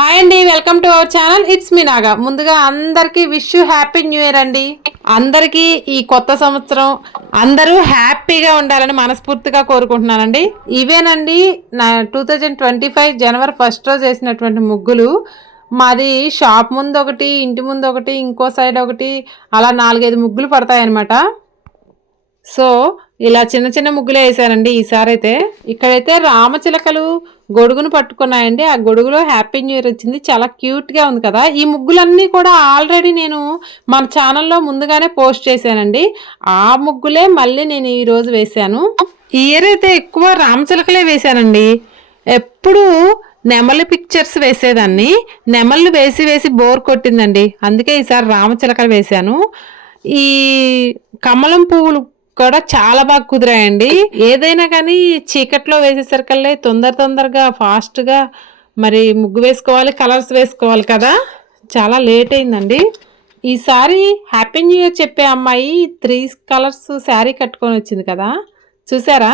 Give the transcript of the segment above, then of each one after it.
Hi అండి welcome to our channel. It's me Naga ముందుగా అందరికీ విష్ హ్యాపీ న్యూ ఇయర్ అండి. అందరికీ ఈ కొత్త సంవత్సరం అందరూ హ్యాపీగా ఉండాలని మనస్ఫూర్తిగా కోరుకుంటున్నానండి. ఇవేనండి నా టూ థౌజండ్ ట్వంటీ ఫైవ్ జనవరి ఫస్ట్ రోజు వేసినటువంటి ముగ్గులు. మాది షాప్ ముందు ఒకటి ఇంటి ముందు ఒకటి ఇంకో సైడ్ ఒకటి అలా నాలుగైదు ముగ్గులు పడతాయి అన్నమాట సో ఇలా చిన్న చిన్న ముగ్గులే వేసారండి ఈసారి అయితే ఇక్కడైతే రామచిలకలు గొడుగును పట్టుకున్నాయండి. ఆ గొడుగులో హ్యాపీ న్యూ ఇయర్ వచ్చింది. చాలా క్యూట్గా ఉంది కదా. ఈ ముగ్గులన్నీ కూడా ఆల్రెడీ నేను మన ఛానల్లో ముందుగానే పోస్ట్ చేశానండి. ఆ ముగ్గులే మళ్ళీ నేను ఈరోజు వేశాను ఈ ఇయర్ అయితే ఎక్కువ రామచిలకలే వేశానండి ఎప్పుడు నెమలి పిక్చర్స్ వేసేదాన్ని. నెమళ్ళు వేసి వేసి బోర్ కొట్టిందండి. అందుకే ఈసారి రామచిలకలు వేశాను ఈ కమలం పువ్వులు కూడా చాలా బాగా కుదిరాయండి. ఏదైనా కానీ చీకట్లో వేసేసరికల్లా తొందర తొందరగా ఫాస్ట్గా మరి ముగ్గు వేసుకోవాలి కలర్స్ వేసుకోవాలి కదా. చాలా లేట్ అయిందండి. ఈసారి హ్యాపీ న్యూ ఇయర్ చెప్పే అమ్మాయి త్రీ కలర్స్ శారీ కట్టుకొని వచ్చింది కదా. చూసారా?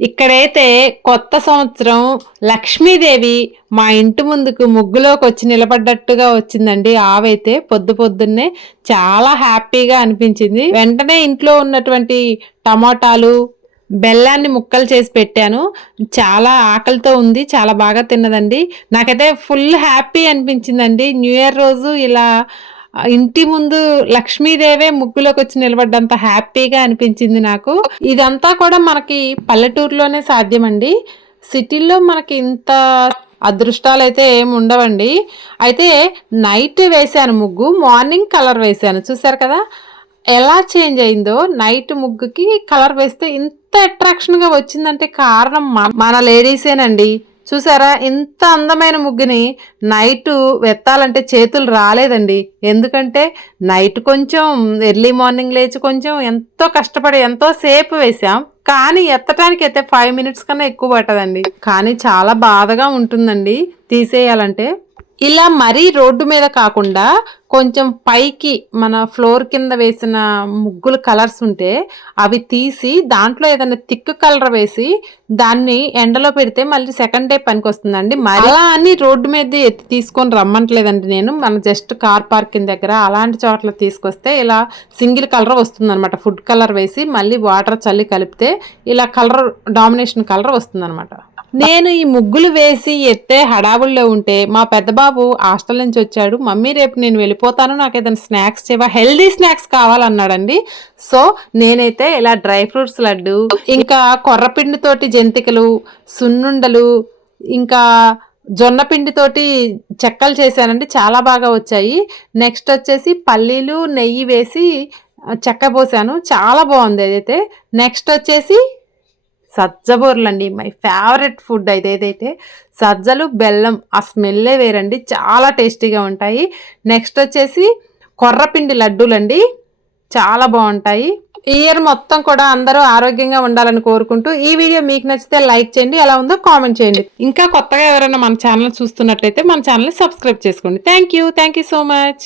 ఇక్కడైతే కొత్త సంవత్సరం లక్ష్మీదేవి మా ఇంటి ముందుకు ముగ్గులోకి వచ్చి నిలబడ్డట్టుగా వచ్చిందండి. ఆవైతే పొద్దు పొద్దున్నే చాలా హ్యాపీగా అనిపించింది. వెంటనే ఇంట్లో ఉన్నటువంటి టమాటాలు బెల్లాన్ని ముక్కలు చేసి పెట్టాను. చాలా ఆకలితో ఉంది చాలా బాగా తిన్నదండి. నాకైతే ఫుల్ హ్యాపీ అనిపించిందండి. న్యూ ఇయర్ రోజు ఇలా ఇంటి ముందు లక్ష్మీదేవే ముగ్గులోకి వచ్చి నిలబడ్డంత హ్యాపీగా అనిపించింది నాకు. ఇదంతా కూడా మనకి పల్లెటూరులోనే సాధ్యమండి. సిటీల్లో మనకి ఇంత అదృష్టాలు అయితే ఏమి ఉండవండి. అయితే నైట్ వేశాను ముగ్గు మార్నింగ్ కలర్ వేశాను. చూసారు కదా? ఎలా చేంజ్ అయిందో నైట్ ముగ్గుకి కలర్ వేస్తే ఇంత అట్రాక్షన్గా వచ్చిందంటే కారణం మన- మన లేడీసేనండి. చూసారా? ఇంత అందమైన ముగ్గుని నైట్ వెత్తాలంటే చేతులు రాలేదండి. ఎందుకంటే నైట్ కొంచెం ఎర్లీ మార్నింగ్ లేచి కొంచెం ఎంతో కష్టపడి ఎంతో సేపు వేసాం కానీ ఎత్తటానికి అయితే ఫైవ్ మినిట్స్ కన్నా ఎక్కువ పట్టదండి. కానీ చాలా బాధగా ఉంటుందండి తీసేయాలంటే. ఇలా మరీ రోడ్డు మీద కాకుండా కొంచెం పైకి మన ఫ్లోర్ కింద వేసిన ముగ్గులు కలర్స్ ఉంటే అవి తీసి దాంట్లో ఏదైనా థిక్ కలర్ వేసి దాన్ని ఎండలో పెడితే మళ్ళీ సెకండ్ డే పనికి వస్తుందండి అలా అని రోడ్డు మీద ఎత్తి తీసుకొని రమ్మట్లేదండి నేను. మన జస్ట్ కార్ పార్కింగ్ దగ్గర అలాంటి చోట్ల తీసుకొస్తే ఇలా సింగిల్ కలర్ వస్తుంది అనమాట ఫుడ్ కలర్ వేసి మళ్ళీ వాటర్ చల్లి కలిపితే ఇలా కలర్ డామినేషన్ కలర్ వస్తుంది నేను ఈ ముగ్గులు వేసి ఎత్తే హడావుల్లో ఉంటే మా పెద్దబాబు హాస్టల్ నుంచి వచ్చాడు. మమ్మీ రేపు నేను వెళ్ళిపోతాను. నాకు ఏదైనా స్నాక్స్ చేవా హెల్దీ స్నాక్స్ కావాలన్నాడండి. సో నేనైతే ఇలా డ్రై ఫ్రూట్స్ లడ్డు ఇంకా కొర్రపిండితోటి జంతికలు సున్నుండలు ఇంకా జొన్న పిండితోటి చెక్కలు చేశానండి. చాలా బాగా వచ్చాయి. నెక్స్ట్ వచ్చేసి పల్లీలు నెయ్యి వేసి చెక్క పోసాను. చాలా బాగుంది అదైతే. నెక్స్ట్ వచ్చేసి సజ్జబూరలు అండి మై ఫేవరెట్ ఫుడ్ అయితే ఏదైతే సజ్జలు బెల్లం ఆ స్మెల్లే వేరండి. చాలా టేస్టీగా ఉంటాయి. నెక్స్ట్ వచ్చేసి కొర్రపిండి లడ్డూలండి. చాలా బాగుంటాయి. ఈ ఇయర్ మొత్తం కూడా అందరూ ఆరోగ్యంగా ఉండాలని కోరుకుంటూ ఈ వీడియో మీకు నచ్చితే లైక్ చేయండి ఎలా ఉందో కామెంట్ చేయండి. ఇంకా కొత్తగా ఎవరైనా మన ఛానల్ చూస్తున్నట్టయితే మన ఛానల్ని సబ్స్క్రైబ్ చేసుకోండి. Thank you. Thank you so much.